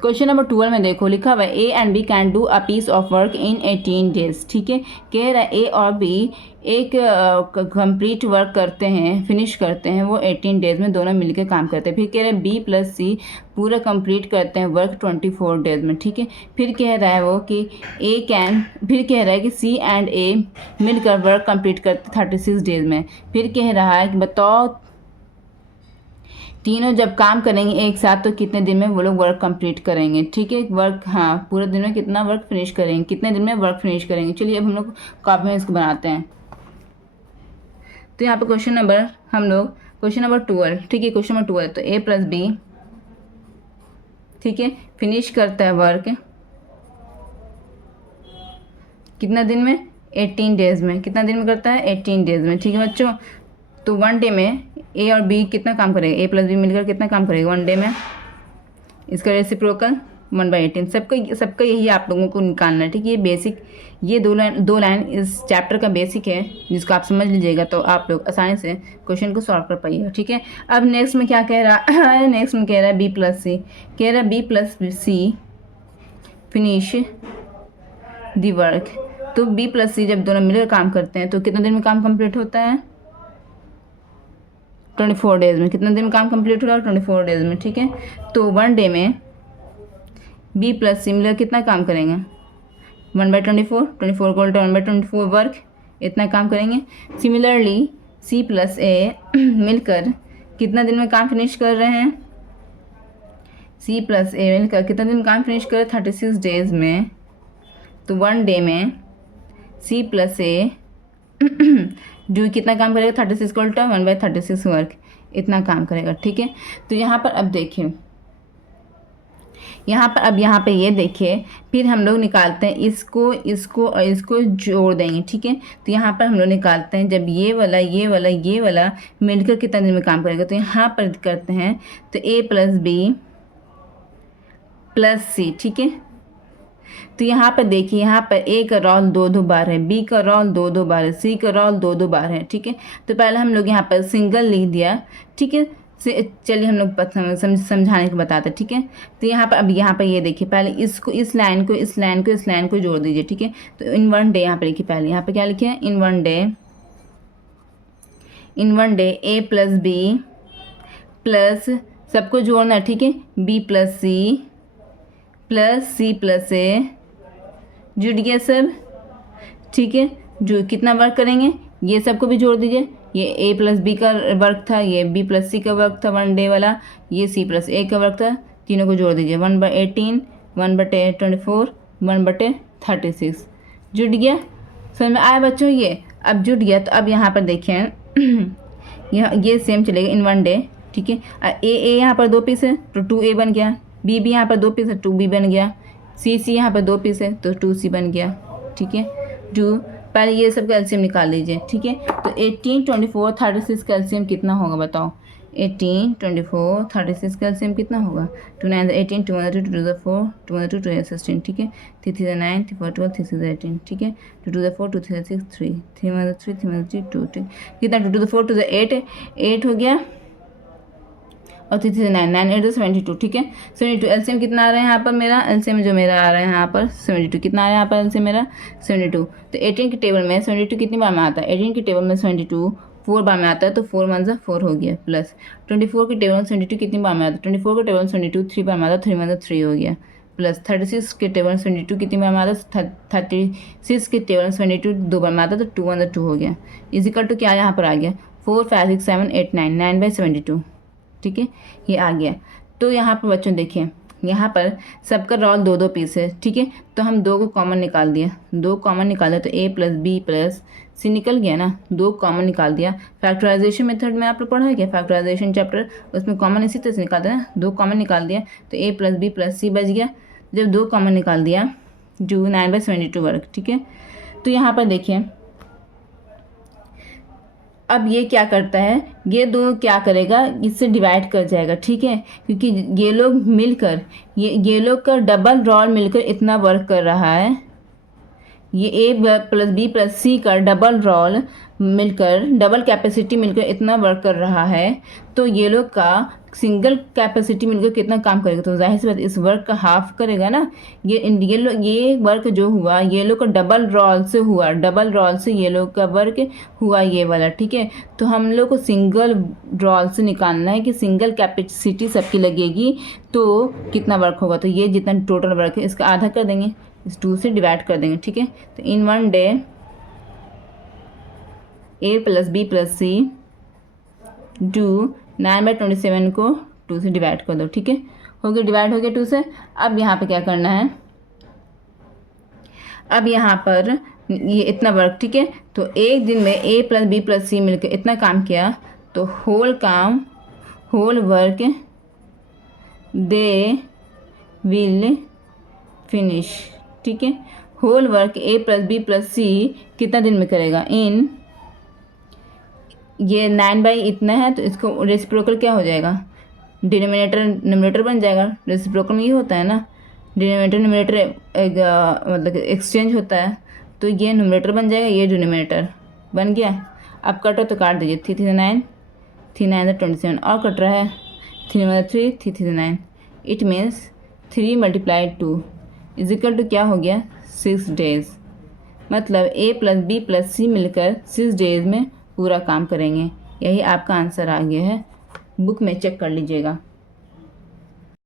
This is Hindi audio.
क्वेश्चन नंबर 12 में देखो लिखा हुआ है a and b can do a piece of work in 18 days. ठीक है, कह रहा है ए और बी एक कंप्लीट वर्क करते हैं, फिनिश करते हैं वो 18 डेज में, दोनों मिलकर काम करते हैं। फिर कह रहा है बी प्लस सी पूरा कंप्लीट करते हैं वर्क 24 डेज में। ठीक है, फिर कह रहा है वो कि फिर कह रहा है कि सी एंड ए मिलकर वर्क कंप्लीट करते 36 डेज में। फिर कह रहा है कि बताओ तीनों जब काम करेंगे एक साथ तो कितने दिन में वो लोग वर्क कंप्लीट करेंगे। ठीक है, वर्क, हाँ, पूरे दिन में कितना वर्क फिनिश करेंगे, कितने दिन में वर्क फिनिश करेंगे। चलिए अब हम लोग कॉपी में इसको बनाते हैं। तो यहाँ पे क्वेश्चन नंबर 12, ठीक है, क्वेश्चन नंबर 12, तो ए प्लस बी, ठीक है, फिनिश करता है वर्क कितना दिन में, 18 डेज में। कितना दिन में करता है, 18 डेज में। ठीक है बच्चों, तो 1 डे में ए और बी कितना काम करेगा, ए प्लस बी मिलकर कितना काम करेगा 1 डे में। इसका रेसिप्रोकल 1/18। सबका यही आप लोगों को निकालना है। ठीक है, ये बेसिक, ये दो लाइन इस चैप्टर का बेसिक है, जिसको आप समझ लीजिएगा तो आप लोग आसानी से क्वेश्चन को सॉल्व कर पाइएगा। ठीक है, अब नेक्स्ट में क्या कह रहा है, नेक्स्ट में कह रहा है बी प्लस सी, कह रहा है B plus C finish the work. तो बी प्लस सी जब दोनों मिलकर काम करते हैं तो कितने दिन में काम कंप्लीट होता है, 24 डेज में। कितना दिन में काम कंप्लीट हो रहा है, 24 डेज में। ठीक है, तो 1 डे में बी प्लस सी मिलकर कितना काम करेंगे, 1/24, 24 को 1/24 वर्क, इतना काम करेंगे। सिमिलरली सी प्लस ए मिलकर कितना दिन में काम फिनिश कर रहे हैं, सी प्लस ए मिलकर कितना दिन में काम फिनिश कर रहे हैं, 36 डेज में। तो 1 डे में सी प्लस ए जो कितना काम करेगा, 36 को 1/36 वर्क, इतना काम करेगा। ठीक है, तो यहाँ पर अब देखिए, यहाँ पे ये देखिए, फिर हम लोग निकालते हैं इसको और इसको जोड़ देंगे। ठीक है, तो यहाँ पर हम लोग निकालते हैं जब ये वाला मिलकर कितना दिन में काम करेगा। तो यहाँ पर करते हैं तो ए प्लस बी प्लस सी। ठीक है, तो यहाँ पर देखिए, यहाँ पर ए का रोल 2 बार है, बी का रोल 2 बार है, सी का रोल 2 बार है। ठीक है, तो पहले हम लोग यहाँ पर सिंगल लिख दिया। ठीक है, चलिए हम लोग समझाने को बताते हैं। ठीक है, तो यहाँ पर ये देखिए, पहले इसको इस लाइन को जोड़ दीजिए। ठीक है, तो इन 1 डे यहाँ पर लिखिए, पहले यहाँ पर क्या लिखे हैं, in one day a plus b plus, सबको जोड़ना है। ठीक है, B plus c plus a, जुड़ गया सब। ठीक है, जो कितना वर्क करेंगे ये सबको भी जोड़ दीजिए। ये ए प्लस बी का वर्क था, ये बी प्लस सी का वर्क था 1 डे वाला, ये सी प्लस ए का वर्क था, तीनों को जोड़ दीजिए। 1/18, 1/24, 1/36, जुड़ गया। समझ में आया बच्चों, ये अब जुड़ गया। तो अब यहाँ पर देखें ये सेम चलेगा इन 1 डे। ठीक है, ए यहाँ पर 2 पीस है तो 2A बन गया, बी यहाँ पर 2 पीस है 2B बन गया, सी यहाँ पर 2 पीस है तो 2C बन गया। ठीक है, पहले ये सब का एलसीएम निकाल लीजिए। ठीक है, तो 18, 24, 36 का एलसीएम कितना होगा बताओ, 18, 24, 36 का एलसीएम कितना होगा, 2 9 18, 2 1 2 2 4, 2 1 2 2 16। ठीक है, 3 3 9, 3 4 12, 3 6 18। ठीक है, 2 2 4, 2 3 6 3, 3 1 3, 3 1 3 2। ठीक, कितना 2 2 4 2 8 हो गया, और 3 3 9 9 8 72। ठीक है, 72 एलसीएम कितना आ रहा है यहाँ पर मेरा, एलसीएम जो मेरा आ रहा है यहाँ पर 72, कितना आ रहा है यहाँ पर एलसीएम मेरा 72। तो 18 के टेबल में 72 कितनी बार में आता है, 18 के टेबल में 72 4 बार में आता है, तो 4 1 4 हो गया, प्लस 24 के टेबल में 72 कितनी बार में आता है, 24 के टेबल में 72 3 बार में आता है, 3 1 3 हो गया, प्लस 36 के टेबल में 72 कितनी बार में आता है, 36 के टेबल में 72 2 बार में आता है, तो 2 1 2 हो गया, इजिकल टू क्या यहाँ पर आ गया 4 5 6 7 8 9 9/72। ठीक है, ये आ गया। तो यहाँ पर बच्चों देखिए, यहाँ पर सबका रोल 2 पीस है। ठीक है, तो हम 2 को कॉमन निकाल दिया, 2 कॉमन निकाल दिया, तो ए प्लस बी प्लस सी निकल गया ना, 2 कॉमन निकाल दिया। फैक्टराइजेशन मेथड में आप लोग पढ़ा है क्या, फैक्टराइजेशन चैप्टर, उसमें कॉमन इसी तरह से निकालते हैं, 2 कॉमन निकाल दिया तो ए प्लस बी प्लस सी बच गया। जब 2 कॉमन निकाल दिया जो 9/72 वर्क। ठीक है, तो यहाँ पर देखिए अब ये क्या करता है, ये 2 क्या करेगा, इससे डिवाइड कर जाएगा। ठीक है, क्योंकि ये लोग मिलकर ये लोग का डबल रोल मिलकर इतना वर्क कर रहा है, ये ए प्लस बी प्लस सी का डबल रोल मिलकर, डबल कैपेसिटी मिलकर इतना वर्क कर रहा है, तो ये लोग का सिंगल कैपेसिटी मिलकर कितना काम करेगा, तो जाहिर सी बात इस वर्क का हाफ करेगा ना। ये वर्क जो हुआ ये लोग का डबल रोल से हुआ, डबल रोल से ये लोग का वर्क हुआ ये वाला, ठीक है। तो हम लोग को सिंगल रोल से निकालना है कि सिंगल कैपेसिटी सबकी लगेगी तो कितना वर्क होगा। तो ये जितना टोटल वर्क है इसका आधा कर देंगे, इस 2 से डिवाइड कर देंगे, ठीक है। तो इन 1 day A + B + C do 9/27 को 2 से डिवाइड कर दो, ठीक है। हो गया, डिवाइड हो गया 2 से। अब यहाँ पे क्या करना है, अब यहाँ पर ये इतना वर्क, ठीक है। तो एक दिन में A + B + C मिलकर इतना काम किया, तो whole work they will finish, ठीक है। Whole work A + B + C कितना दिन में करेगा, इन ये 9 इतना है तो इसको रेसिप्रोकल क्या हो जाएगा, डिनोमिनेटर न्यूमरेटर बन जाएगा। रेसिप्रोकल में ये होता है ना, डिनोमिनेटर न्यूमरेटर मतलब एक्सचेंज होता है, तो ये न्यूमरेटर बन जाएगा, ये डिनोमिनेटर बन गया। अब कटो तो काट दीजिए, 3 3 9, 3 9 27 और कट रहा है 3 3 3 3 9। इट मीन्स 3 × 2 = क्या हो गया, 6 डेज। मतलब A + B + C मिलकर 6 डेज में पूरा काम करेंगे। यही आपका आंसर आ गया है, बुक में चेक कर लीजिएगा।